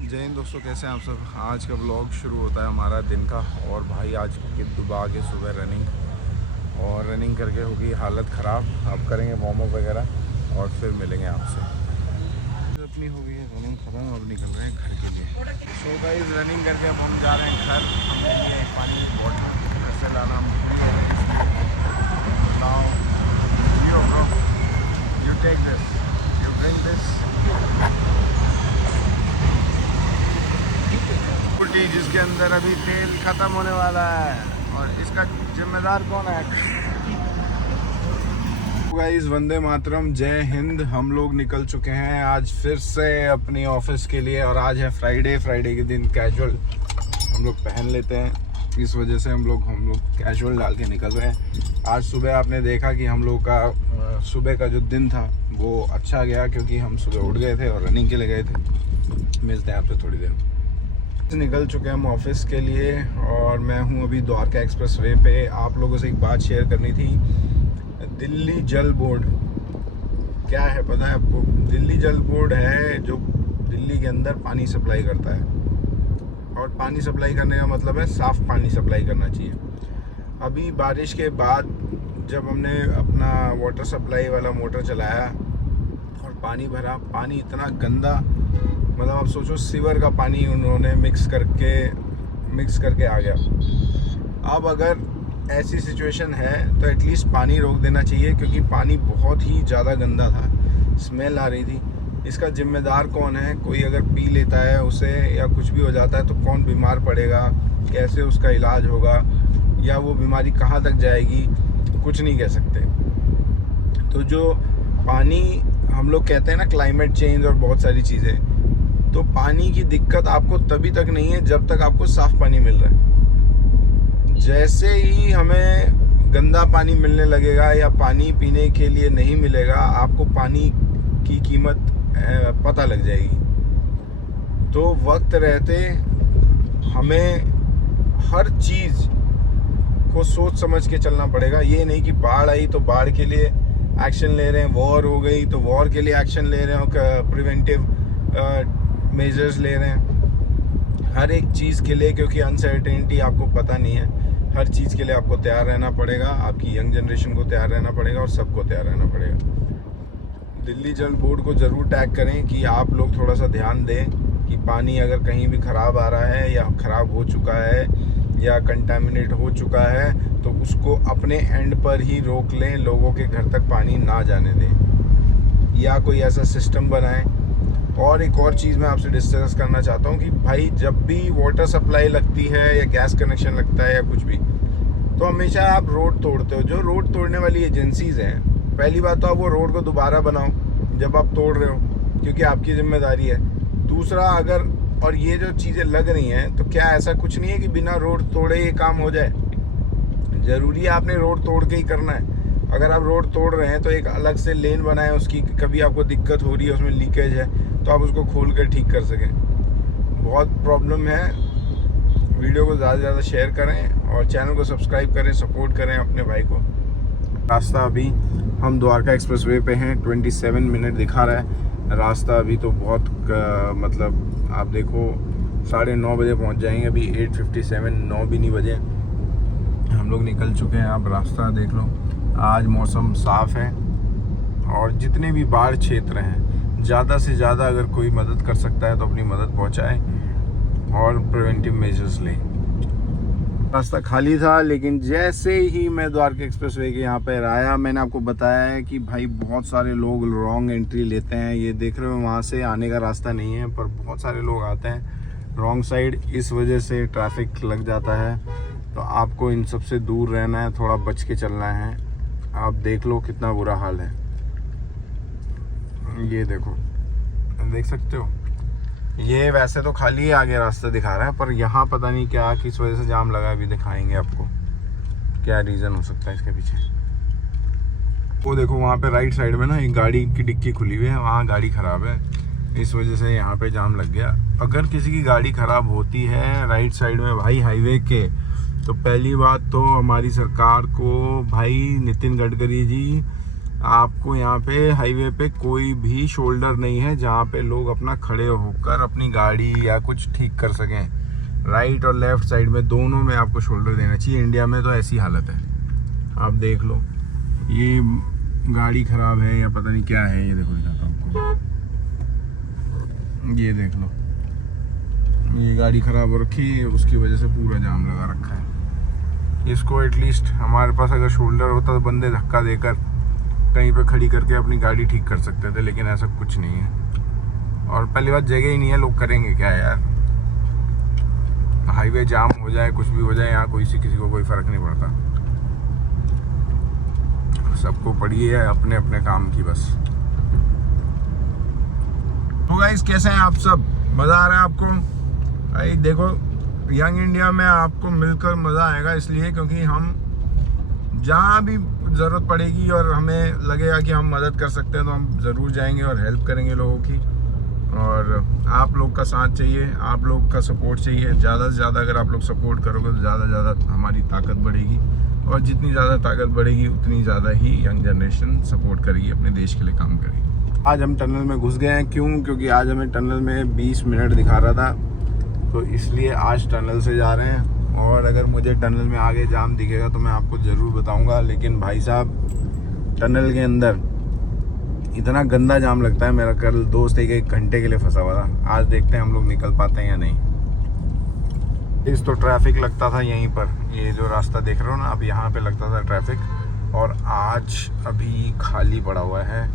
जय हिंद दोस्तों, कैसे हैं आप सब। आज का ब्लॉग शुरू होता है हमारा दिन का। और भाई आज की दुबा के सुबह रनिंग करके होगी हालत ख़राब। अब करेंगे वार्म अप वगैरह और फिर मिलेंगे आपसे। अपनी हो गई है रनिंग ख़त्म, अब निकल रहे हैं घर के लिए। सो गाइस रनिंग करके अब हम जा रहे हैं घर। हमने लिए एक पानी की बॉटल घर से लाना हम भूल गए। Now you take this, you drink this. जिसके अंदर अभी तेल खत्म होने वाला है और इसका जिम्मेदार कौन है? गाइस वंदे मातरम, जय हिंद। हम लोग निकल चुके हैं आज फिर से अपनी ऑफिस के लिए। और आज है फ्राइडे के दिन कैजुअल हम लोग पहन लेते हैं। इस वजह से हम लोग कैजुअल डाल के निकल रहे हैं। आज सुबह आपने देखा कि हम लोग का सुबह का जो दिन था वो अच्छा गया, क्योंकि हम सुबह उठ गए थे और रनिंग के लिए गए थे। मिलते हैं आपसे थोड़ी देर में। निकल चुके हैं हम ऑफिस के लिए और मैं हूं अभी द्वारका एक्सप्रेस वे पे। आप लोगों से एक बात शेयर करनी थी। दिल्ली जल बोर्ड क्या है पता है आपको? दिल्ली जल बोर्ड है जो दिल्ली के अंदर पानी सप्लाई करता है। और पानी सप्लाई करने का मतलब है साफ़ पानी सप्लाई करना चाहिए। अभी बारिश के बाद जब हमने अपना वाटर सप्लाई वाला मोटर चलाया और पानी भरा, पानी इतना गंदा, मतलब आप सोचो सीवर का पानी उन्होंने मिक्स करके आ गया। अब अगर ऐसी सिचुएशन है तो एटलीस्ट पानी रोक देना चाहिए, क्योंकि पानी बहुत ही ज़्यादा गंदा था, स्मेल आ रही थी। इसका जिम्मेदार कौन है? कोई अगर पी लेता है उसे या कुछ भी हो जाता है तो कौन बीमार पड़ेगा, कैसे उसका इलाज होगा, या वो बीमारी कहाँ तक जाएगी, कुछ नहीं कह सकते। तो जो पानी हम लोग कहते हैं ना, क्लाइमेट चेंज और बहुत सारी चीज़ें, तो पानी की दिक्कत आपको तभी तक नहीं है जब तक आपको साफ पानी मिल रहा है। जैसे ही हमें गंदा पानी मिलने लगेगा या पानी पीने के लिए नहीं मिलेगा, आपको पानी की कीमत पता लग जाएगी। तो वक्त रहते हमें हर चीज़ को सोच समझ के चलना पड़ेगा। ये नहीं कि बाढ़ आई तो बाढ़ के लिए एक्शन ले रहे हैं, वॉर हो गई तो वॉर के लिए एक्शन ले रहे हैं, प्रिवेंटिव मेजर्स ले रहे हैं हर एक चीज़ के लिए, क्योंकि अनसर्टेनिटी आपको पता नहीं है। हर चीज़ के लिए आपको तैयार रहना पड़ेगा, आपकी यंग जनरेशन को तैयार रहना पड़ेगा और सबको तैयार रहना पड़ेगा। दिल्ली जल बोर्ड को ज़रूर टैग करें कि आप लोग थोड़ा सा ध्यान दें कि पानी अगर कहीं भी ख़राब आ रहा है या ख़राब हो चुका है या कंटामिनेट हो चुका है तो उसको अपने एंड पर ही रोक लें, लोगों के घर तक पानी ना जाने दें, या कोई ऐसा सिस्टम बनाएं। और एक और चीज़ मैं आपसे डिस्कस करना चाहता हूँ कि भाई जब भी वाटर सप्लाई लगती है या गैस कनेक्शन लगता है या कुछ भी, तो हमेशा आप रोड तोड़ते हो। जो रोड तोड़ने वाली एजेंसीज़ हैं, पहली बात तो आप वो रोड को दोबारा बनाओ जब आप तोड़ रहे हो, क्योंकि आपकी जिम्मेदारी है। दूसरा, अगर और ये जो चीज़ें लग रही हैं तो क्या ऐसा कुछ नहीं है कि बिना रोड तोड़े ये काम हो जाए? ज़रूरी है आपने रोड तोड़ के ही करना है। अगर आप रोड तोड़ रहे हैं तो एक अलग से लेन बनाएं उसकी, कभी आपको दिक्कत हो रही है, उसमें लीकेज है तो आप उसको खोल कर ठीक कर सकें। बहुत प्रॉब्लम है। वीडियो को ज़्यादा से ज़्यादा शेयर करें और चैनल को सब्सक्राइब करें, सपोर्ट करें अपने भाई को। रास्ता अभी हम द्वारका एक्सप्रेस वे पे हैं, 27 मिनट दिखा रहा है रास्ता। अभी तो बहुत मतलब आप देखो 9:30 बजे पहुंच जाएंगे। अभी 8:57, 9 भी नहीं बजे हम लोग निकल चुके हैं। आप रास्ता देख लो। आज मौसम साफ़ है और जितने भी बाढ़ क्षेत्र हैं, ज़्यादा से ज़्यादा अगर कोई मदद कर सकता है तो अपनी मदद पहुंचाए और प्रिवेंटिव मेजर्स लें। रास्ता खाली था, लेकिन जैसे ही मैं द्वारका एक्सप्रेस वे के यहाँ पर आया, मैंने आपको बताया है कि भाई बहुत सारे लोग रॉन्ग एंट्री लेते हैं। ये देख रहे हो वहाँ से आने का रास्ता नहीं है, पर बहुत सारे लोग आते हैं रॉन्ग साइड। इस वजह से ट्रैफिक लग जाता है। तो आपको इन सब से दूर रहना है, थोड़ा बच के चलना है। आप देख लो कितना बुरा हाल है। ये देखो, देख सकते हो, ये वैसे तो खाली ही आगे रास्ता दिखा रहा है, पर यहाँ पता नहीं क्या किस वजह से जाम लगा है। अभी दिखाएंगे आपको क्या रीज़न हो सकता है इसके पीछे। वो देखो वहाँ पे राइट साइड में ना एक गाड़ी की डिक्की खुली हुई है, वहाँ गाड़ी ख़राब है, इस वजह से यहाँ पे जाम लग गया। अगर किसी की गाड़ी ख़राब होती है राइट साइड में भाई हाईवे के, तो पहली बात तो हमारी सरकार को, भाई नितिन गडकरी जी, आपको यहाँ पे हाईवे पे कोई भी शोल्डर नहीं है जहाँ पे लोग अपना खड़े होकर अपनी गाड़ी या कुछ ठीक कर सकें। राइट और लेफ्ट साइड में दोनों में आपको शोल्डर देना चाहिए। इंडिया में तो ऐसी हालत है, आप देख लो। ये गाड़ी ख़राब है या पता नहीं क्या है, ये देखो दिखाता हूँ आपको, ये देख लो, ये गाड़ी ख़राब हो रखी है, उसकी वजह से पूरा जाम लगा रखा है। इसको एटलीस्ट हमारे पास अगर शोल्डर होता तो बंदे धक्का देकर कहीं पे खड़ी करके अपनी गाड़ी ठीक कर सकते थे, लेकिन ऐसा कुछ नहीं है। और पहली बात जगह ही नहीं है, लोग करेंगे क्या यार। हाईवे जाम हो जाए, कुछ भी हो जाए, यहाँ किसी को कोई फ़र्क नहीं पड़ता। सबको पड़ी है अपने अपने काम की बस। तो गाइस कैसे हैं आप सब? मज़ा आ रहा है आपको? भाई देखो, यंग इंडिया में आपको मिलकर मज़ा आएगा, इसलिए क्योंकि हम जहाँ भी ज़रूरत पड़ेगी और हमें लगेगा कि हम मदद कर सकते हैं तो हम ज़रूर जाएंगे और हेल्प करेंगे लोगों की। और आप लोग का साथ चाहिए, आप लोग का सपोर्ट चाहिए। ज़्यादा से ज़्यादा अगर आप लोग सपोर्ट करोगे तो ज़्यादा से ज़्यादा हमारी ताकत बढ़ेगी, और जितनी ज़्यादा ताकत बढ़ेगी उतनी ज़्यादा ही यंग जनरेशन सपोर्ट करेगी, अपने देश के लिए काम करेगी। आज हम टनल में घुस गए हैं। क्यों? क्योंकि आज हमें टनल में 20 मिनट दिखा रहा था, तो इसलिए आज टनल से जा रहे हैं। और अगर मुझे टनल में आगे जाम दिखेगा तो मैं आपको ज़रूर बताऊंगा। लेकिन भाई साहब, टनल के अंदर इतना गंदा जाम लगता है। मेरा कल दोस्त एक घंटे के लिए फंसा हुआ था। आज देखते हैं हम लोग निकल पाते हैं या नहीं। इस तो ट्रैफिक लगता था यहीं पर, ये जो रास्ता देख रहे हो ना आप, यहाँ पे लगता था ट्रैफिक, और आज अभी खाली पड़ा हुआ है।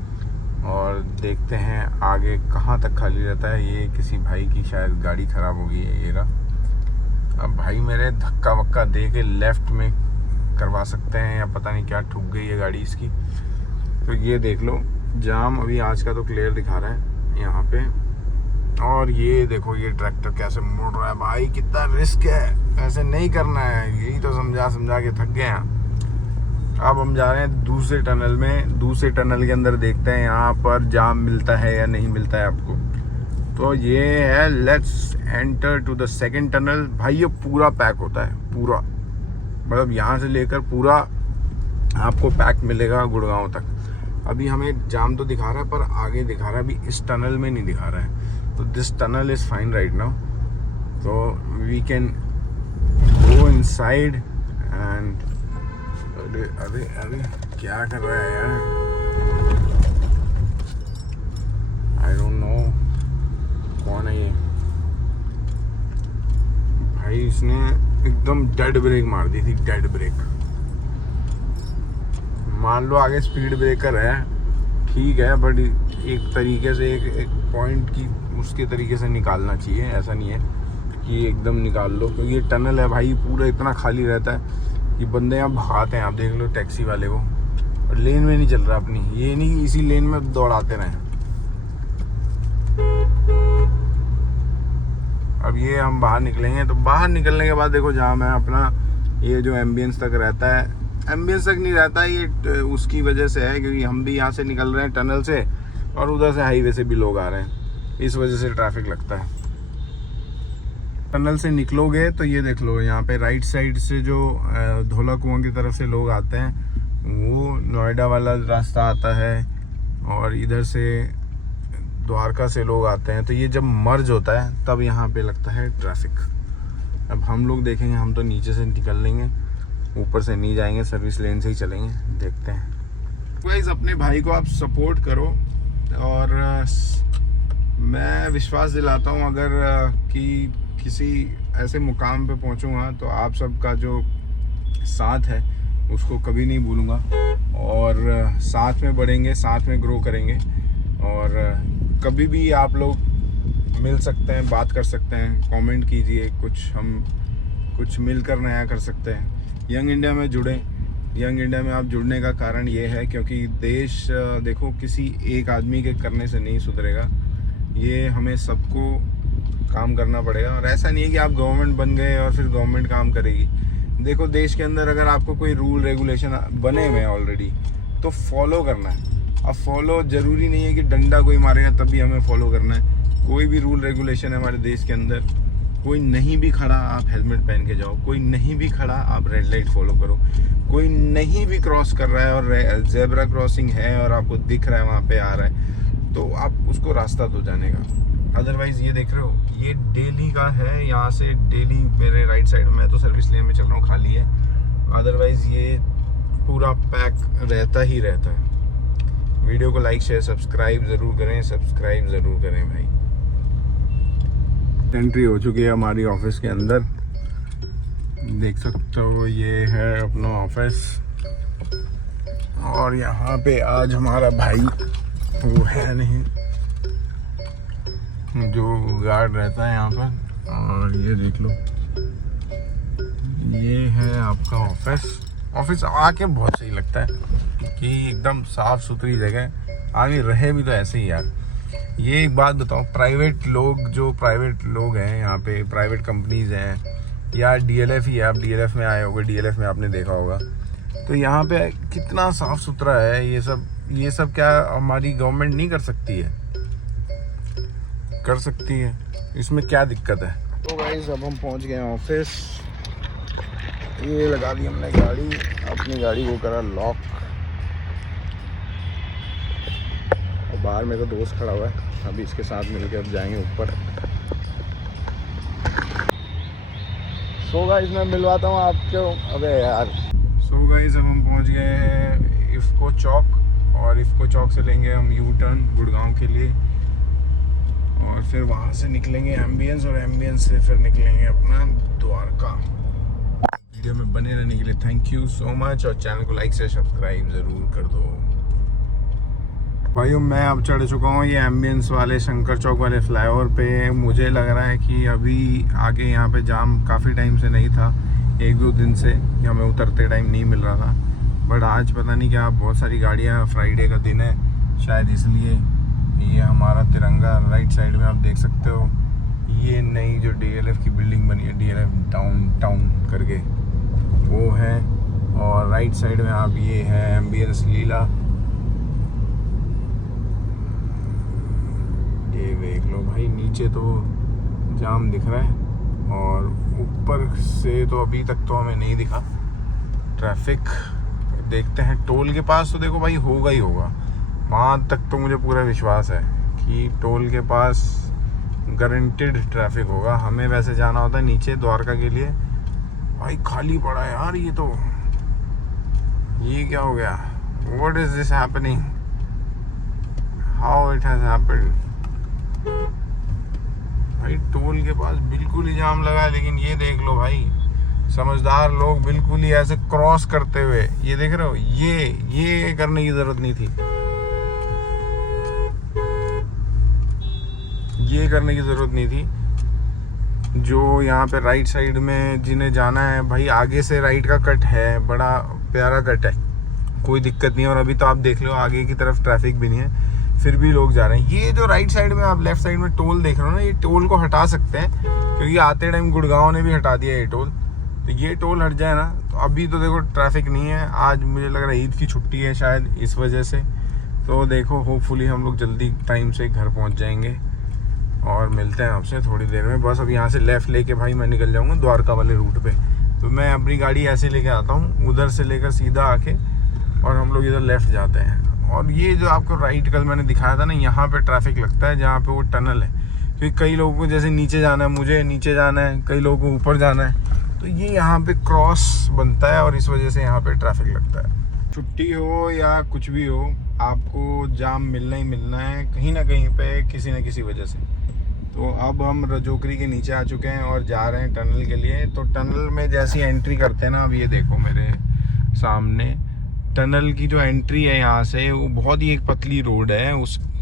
और देखते हैं आगे कहाँ तक खाली रहता है। ये किसी भाई की शायद गाड़ी ख़राब हो गई है, ये रहा। अब भाई मेरे धक्का वक्का दे के लेफ़्ट में करवा सकते हैं या पता नहीं क्या ठुक गई है गाड़ी इसकी। तो ये देख लो, जाम अभी आज का तो क्लियर दिखा रहा है यहाँ पे। और ये देखो, ये ट्रैक्टर कैसे मुड़ रहा है भाई, कितना रिस्क है, ऐसे नहीं करना है। यही तो समझा के थक गए हैं। अब हम जा रहे हैं दूसरे टनल में। दूसरे टनल के अंदर देखते हैं यहाँ पर जाम मिलता है या नहीं मिलता है आपको। तो ये है, let's enter to the second tunnel. भाई ये पूरा पैक होता है, पूरा, मतलब यहाँ से लेकर पूरा आपको पैक मिलेगा गुड़गांव तक। अभी हमें जाम तो दिखा रहा है पर आगे दिखा रहा है, अभी इस टनल में नहीं दिखा रहा है। तो this tunnel is fine right now, तो we can go inside and अरे अरे क्या कर रहा है यार, आई डोंट नो कौन है ये भाई। इसने एकदम डेड ब्रेक मार दी थी, डेड ब्रेक। मान लो आगे स्पीड ब्रेकर है, ठीक है, बट एक तरीके से एक पॉइंट की उसके तरीके से निकालना चाहिए। ऐसा नहीं है कि एकदम निकाल लो, क्योंकि ये टनल है भाई, पूरा इतना खाली रहता है कि बंदे यहाँ भगाते हैं। आप देख लो टैक्सी वाले को, और लेन में नहीं चल रहा अपनी, ये नहीं इसी लेन में दौड़ाते रहे। अब ये हम बाहर निकलेंगे, तो बाहर निकलने के बाद देखो जहाँ मैं अपना ये जो एम्बियंस तक रहता है, एम्बियंस तक नहीं रहता है ये उसकी वजह से है, क्योंकि हम भी यहाँ से निकल रहे हैं टनल से, और उधर से हाईवे से भी लोग आ रहे हैं, इस वजह से ट्रैफिक लगता है। टनल से निकलोगे तो ये देख लो, यहाँ पे राइट साइड से जो धौला कुआं की तरफ से लोग आते हैं, वो नोएडा वाला रास्ता आता है, और इधर से द्वारका से लोग आते हैं। तो ये जब मर्ज होता है तब यहाँ पे लगता है ट्रैफिक। अब हम लोग देखेंगे, हम तो नीचे से निकल लेंगे, ऊपर से नहीं जाएंगे, सर्विस लेन से ही चलेंगे, देखते हैं। गाइस अपने भाई को आप सपोर्ट करो, और मैं विश्वास दिलाता हूँ अगर कि किसी ऐसे मुकाम पे पहुँचूँगा तो आप सबका जो साथ है उसको कभी नहीं भूलूँगा, और साथ में बढ़ेंगे, साथ में ग्रो करेंगे। और कभी भी आप लोग मिल सकते हैं, बात कर सकते हैं, कमेंट कीजिए, हम कुछ मिलकर नया कर सकते हैं। यंग इंडिया में जुड़ें। यंग इंडिया में आप जुड़ने का कारण ये है क्योंकि देश देखो किसी एक आदमी के करने से नहीं सुधरेगा, ये हमें सबको काम करना पड़ेगा। और ऐसा नहीं है कि आप गवर्नमेंट बन गए और फिर गवर्नमेंट काम करेगी। देखो देश के अंदर अगर आपको कोई रूल रेगुलेशन बने हुए हैं ऑलरेडी, तो फॉलो करना है। अब फॉलो ज़रूरी नहीं है कि डंडा कोई मारेगा तभी हमें फॉलो करना है। कोई भी रूल रेगुलेशन है हमारे देश के अंदर, कोई नहीं भी खड़ा आप हेलमेट पहन के जाओ, कोई नहीं भी खड़ा आप रेड लाइट फॉलो करो, कोई नहीं भी क्रॉस कर रहा है और जेब्रा क्रॉसिंग है और आपको दिख रहा है वहाँ पे आ रहा है, तो आप उसको रास्ता दो जाने का। अदरवाइज़ ये देख रहे हो, ये डेली का है, यहाँ से डेली मेरे राइट साइड में, मैं तो सर्विस लेन में चल रहा हूँ, खाली है, अदरवाइज़ ये पूरा पैक रहता ही रहता है। वीडियो को लाइक शेयर सब्सक्राइब ज़रूर करें, सब्सक्राइब ज़रूर करें भाई। एंट्री हो चुकी है हमारी ऑफिस के अंदर, देख सकते हो ये है अपना ऑफिस। और यहाँ पे आज हमारा भाई वो है नहीं जो गार्ड रहता है यहाँ पर। और ये देख लो, ये है आपका ऑफिस आके बहुत सही लगता है कि एकदम साफ सुथरी जगह। आगे रहे भी तो ऐसे ही यार। ये एक बात बताओ, प्राइवेट लोग हैं यहाँ पे, प्राइवेट कंपनीज हैं या डीएलएफ ही है, आप डीएलएफ में आए होंगे, डीएलएफ में आपने देखा होगा, तो यहाँ पे कितना साफ सुथरा है। ये सब क्या हमारी गवर्नमेंट नहीं कर सकती है? कर सकती है, इसमें क्या दिक्कत है। तो गाइस अब हम पहुँच गए ऑफिस। ये लगा दी हमने गाड़ी, अपनी गाड़ी को करा लॉक, और बाहर मेरा दोस्त खड़ा हुआ है, अभी इसके साथ मिलकर अब जाएंगे ऊपर। सो गाइस मैं मिलवाता हूँ आपको। अबे यार, सो गाइस अब हम पहुँच गए हैं इफ़को चौक, और इफ़को चौक से लेंगे हम यू टर्न गुड़गांव के लिए, और फिर वहाँ से निकलेंगे एम्बियंस, और एम्बियंस से फिर निकलेंगे अपना द्वारका। वीडियो में बने रहने के लिए थैंक यू सो मच, और चैनल को लाइक से सब्सक्राइब ज़रूर कर दो भाइयों। मैं अब चढ़ चुका हूँ ये एम्बियंस वाले शंकर चौक वाले फ्लाईओवर पे। मुझे लग रहा है कि अभी आगे यहाँ पे जाम काफ़ी टाइम से नहीं था, 1-2 दिन से हमें उतरते टाइम नहीं मिल रहा था, बट आज पता नहीं क्या बहुत सारी गाड़ियाँ, फ्राइडे का दिन है शायद इसलिए। ये हमारा तिरंगा राइट साइड में आप देख सकते हो, ये नई जो डीएलएफ की बिल्डिंग बनी है, डीएलएफ टाउन करके वो है, और राइट साइड में आप ये है एम्बियंस लीला। ये देख लो भाई, नीचे तो जाम दिख रहा है और ऊपर से तो अभी तक तो हमें नहीं दिखा ट्रैफिक। देखते हैं टोल के पास तो देखो भाई होगा ही होगा, वहाँ तक तो मुझे पूरा विश्वास है कि टोल के पास गारंटेड ट्रैफिक होगा। हमें वैसे जाना होता है नीचे द्वारका के लिए। भाई खाली पड़ा है यार ये क्या हो गया? What is this happening? How it has happened? भाई टोल के पास बिल्कुल ही जाम लगा है, लेकिन ये देख लो भाई, समझदार लोग बिल्कुल ही ऐसे क्रॉस करते हुए, ये देख रहे हो, ये करने की जरूरत नहीं थी, ये करने की ज़रूरत नहीं थी। जो यहाँ पे राइट साइड में जिन्हें जाना है भाई, आगे से राइट का कट है, बड़ा प्यारा कट है, कोई दिक्कत नहीं है। और अभी तो आप देख लो आगे की तरफ ट्रैफिक भी नहीं है, फिर भी लोग जा रहे हैं। ये जो राइट साइड में आप लेफ्ट साइड में टोल देख रहे हो ना, ये टोल को हटा सकते हैं, क्योंकि आते टाइम गुड़गांव ने भी हटा दिया ये टोल। तो ये टोल हट जाए ना, तो अभी तो देखो ट्रैफिक नहीं है। आज मुझे लग रहा है ईद की छुट्टी है शायद, इस वजह से। तो देखो होपफुली हम लोग जल्दी टाइम से घर पहुँच जाएंगे, और मिलते हैं आपसे थोड़ी देर में। बस अब यहाँ से लेफ़्ट लेके भाई मैं निकल जाऊँगा द्वारका वाले रूट पे। तो मैं अपनी गाड़ी ऐसे लेके आता हूँ, उधर से लेकर सीधा आके, और हम लोग इधर लेफ़्ट जाते हैं। और ये जो आपको राइट कल मैंने दिखाया था ना, यहाँ पे ट्रैफिक लगता है जहाँ पे वो टनल है, क्योंकि कई लोगों को जैसे नीचे जाना है, मुझे नीचे जाना है, कई लोगों को ऊपर जाना है, तो ये यहाँ पे क्रॉस बनता है, और इस वजह से यहाँ पे ट्रैफिक लगता है। छुट्टी हो या कुछ भी हो, आपको जाम मिलना ही मिलना है कहीं ना कहीं पे, किसी न किसी वजह से। तो अब हम रजोकरी के नीचे आ चुके हैं और जा रहे हैं टनल के लिए। तो टनल में जैसी एंट्री करते हैं ना, अब ये देखो मेरे सामने टनल की जो एंट्री है यहाँ से, वो बहुत ही एक पतली रोड है,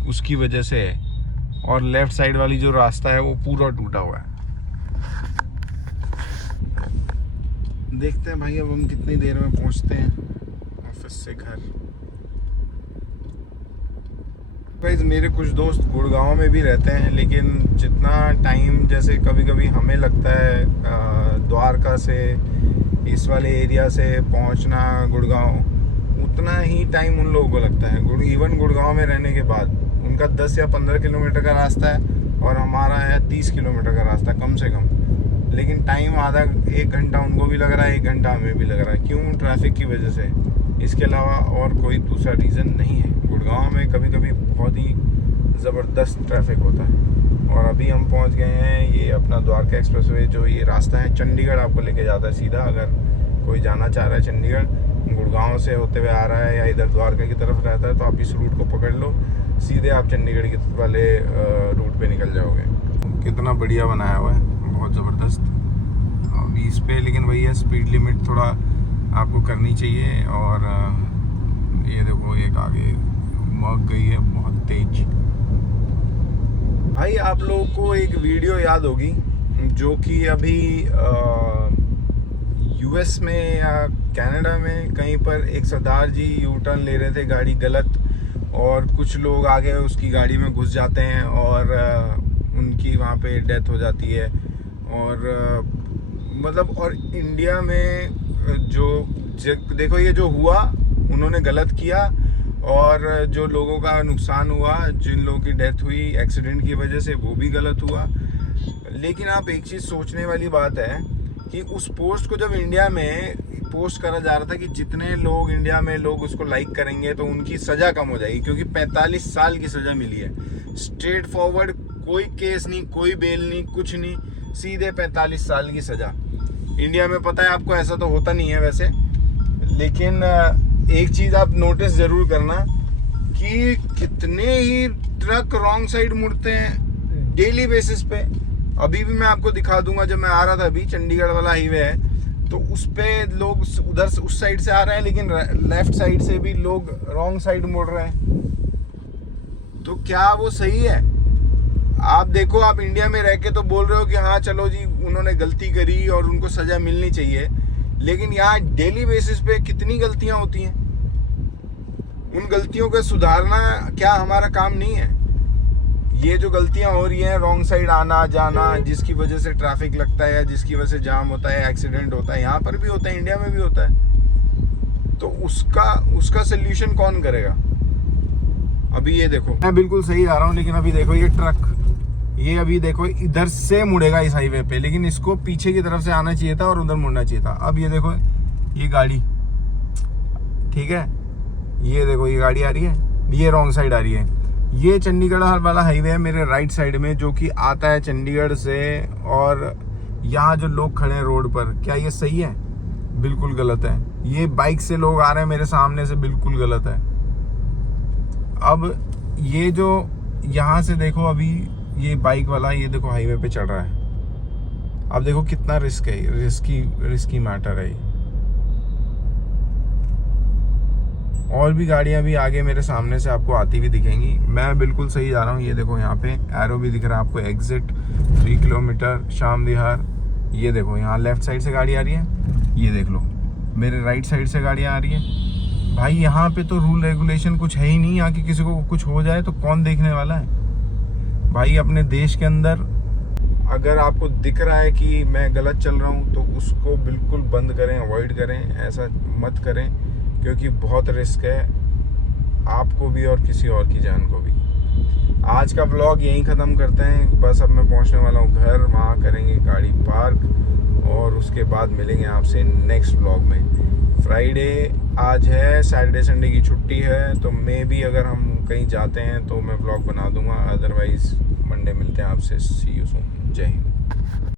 उसकी वजह से है। और लेफ़्ट साइड वाली जो रास्ता है वो पूरा टूटा हुआ है। देखते हैं भाई अब हम कितनी देर में पहुँचते हैं ऑफिस से घर। गाइस मेरे कुछ दोस्त गुड़गांव में भी रहते हैं, लेकिन जितना टाइम जैसे कभी कभी हमें लगता है द्वारका से, इस वाले एरिया से पहुंचना गुड़गांव, उतना ही टाइम उन लोगों को लगता है। इवन गुड़गांव में रहने के बाद उनका 10 या 15 किलोमीटर का रास्ता है, और हमारा है 30 किलोमीटर का रास्ता कम से कम। लेकिन टाइम आधा 1 घंटा उनको भी लग रहा है, 1 घंटा हमें भी लग रहा है। क्यों? ट्रैफिक की वजह से। इसके अलावा और कोई दूसरा रीज़न नहीं है। गुड़गांव में कभी कभी बहुत ही ज़बरदस्त ट्रैफिक होता है। और अभी हम पहुंच गए हैं, ये अपना द्वारका एक्सप्रेसवे, जो ये रास्ता है चंडीगढ़ आपको लेके जाता है सीधा। अगर कोई जाना चाह रहा है चंडीगढ़, गुड़गांव से होते हुए आ रहा है या इधर द्वारका की तरफ रहता है, तो आप इस रूट को पकड़ लो, सीधे आप चंडीगढ़ के वाले रूट पे निकल जाओगे। कितना बढ़िया बनाया हुआ है, बहुत ज़बरदस्त। अभी इस पे लेकिन वही है, स्पीड लिमिट थोड़ा आपको करनी चाहिए। और ये देखो एक आगे मग गई है बहुत तेज। भाई आप लोगों को एक वीडियो याद होगी जो कि अभी यूएस में या कनाडा में कहीं पर एक सरदार जी यू टर्न ले रहे थे गाड़ी गलत, और कुछ लोग आगे उसकी गाड़ी में घुस जाते हैं और उनकी वहाँ पे डेथ हो जाती है। और मतलब और इंडिया में जो देखो ये जो हुआ, उन्होंने गलत किया और जो लोगों का नुकसान हुआ, जिन लोगों की डेथ हुई एक्सीडेंट की वजह से, वो भी गलत हुआ। लेकिन आप एक चीज़ सोचने वाली बात है कि उस पोस्ट को जब इंडिया में पोस्ट करा जा रहा था कि जितने लोग इंडिया में लोग उसको लाइक करेंगे तो उनकी सज़ा कम हो जाएगी, क्योंकि 45 साल की सज़ा मिली है। स्ट्रेट फॉरवर्ड, कोई केस नहीं, कोई बेल नहीं, कुछ नहीं, सीधे 45 साल की सज़ा। इंडिया में पता है आपको ऐसा तो होता नहीं है वैसे, लेकिन एक चीज़ आप नोटिस ज़रूर करना कि कितने ही ट्रक रॉन्ग साइड मुड़ते हैं डेली बेसिस पे। अभी भी मैं आपको दिखा दूंगा, जब मैं आ रहा था अभी, चंडीगढ़ वाला हाईवे है तो उस पे लोग उधर से उस साइड से आ रहे हैं, लेकिन लेफ्ट साइड से भी लोग रॉन्ग साइड मुड़ रहे हैं। तो क्या वो सही है? आप देखो, आप इंडिया में रह के तो बोल रहे हो कि हाँ चलो जी उन्होंने गलती करी और उनको सज़ा मिलनी चाहिए, लेकिन यहाँ डेली बेसिस पे कितनी गलतियाँ होती हैं। उन गलतियों को सुधारना क्या हमारा काम नहीं है? ये जो गलतियाँ हो रही हैं, रॉन्ग साइड आना जाना, जिसकी वजह से ट्रैफिक लगता है, जिसकी वजह से जाम होता है, एक्सीडेंट होता है, यहाँ पर भी होता है, इंडिया में भी होता है, तो उसका सल्यूशन कौन करेगा? अभी ये देखो, मैं बिल्कुल सही जा रहा हूँ, लेकिन अभी देखो ये ट्रक, ये अभी देखो इधर से मुड़ेगा इस हाईवे पे, लेकिन इसको पीछे की तरफ से आना चाहिए था और उधर मुड़ना चाहिए था। अब ये देखो ये गाड़ी, ठीक है, ये देखो ये गाड़ी आ रही है, ये रॉन्ग साइड आ रही है। ये चंडीगढ़ वाला हाईवे है मेरे राइट साइड में, जो कि आता है चंडीगढ़ से, और यहाँ जो लोग खड़े हैं रोड पर, क्या ये सही है? बिल्कुल गलत है। ये बाइक से लोग आ रहे हैं मेरे सामने से, बिल्कुल गलत है। अब ये जो यहाँ से देखो, अभी ये बाइक वाला ये देखो हाईवे पे चढ़ रहा है। अब देखो कितना रिस्क है, रिस्की मैटर है। और भी गाड़ियां भी आगे मेरे सामने से आपको आती हुई दिखेंगी। मैं बिल्कुल सही जा रहा हूँ। ये देखो यहाँ पे एरो भी दिख रहा है आपको, एग्जिट 3 किलोमीटर शाम विहार। ये देखो यहाँ लेफ्ट साइड से गाड़ी आ रही है, ये देख लो मेरे राइट साइड से गाड़ियाँ आ रही है। भाई यहाँ पे तो रूल रेगुलेशन कुछ है ही नहीं। यहाँ की किसी को कुछ हो जाए तो कौन देखने वाला है? भाई अपने देश के अंदर अगर आपको दिख रहा है कि मैं गलत चल रहा हूँ तो उसको बिल्कुल बंद करें, अवॉइड करें, ऐसा मत करें, क्योंकि बहुत रिस्क है आपको भी और किसी और की जान को भी। आज का व्लॉग यहीं ख़त्म करते हैं। बस अब मैं पहुंचने वाला हूं घर, वहाँ करेंगे गाड़ी पार्क और उसके बाद मिलेंगे आपसे नेक्स्ट व्लॉग में। फ्राइडे आज है, सैटरडे संडे की छुट्टी है, तो मे बी अगर हम कहीं जाते हैं तो मैं व्लॉग बना दूंगा, अदरवाइज़ मंडे मिलते हैं आपसे। सी यू सून। जय हिंद।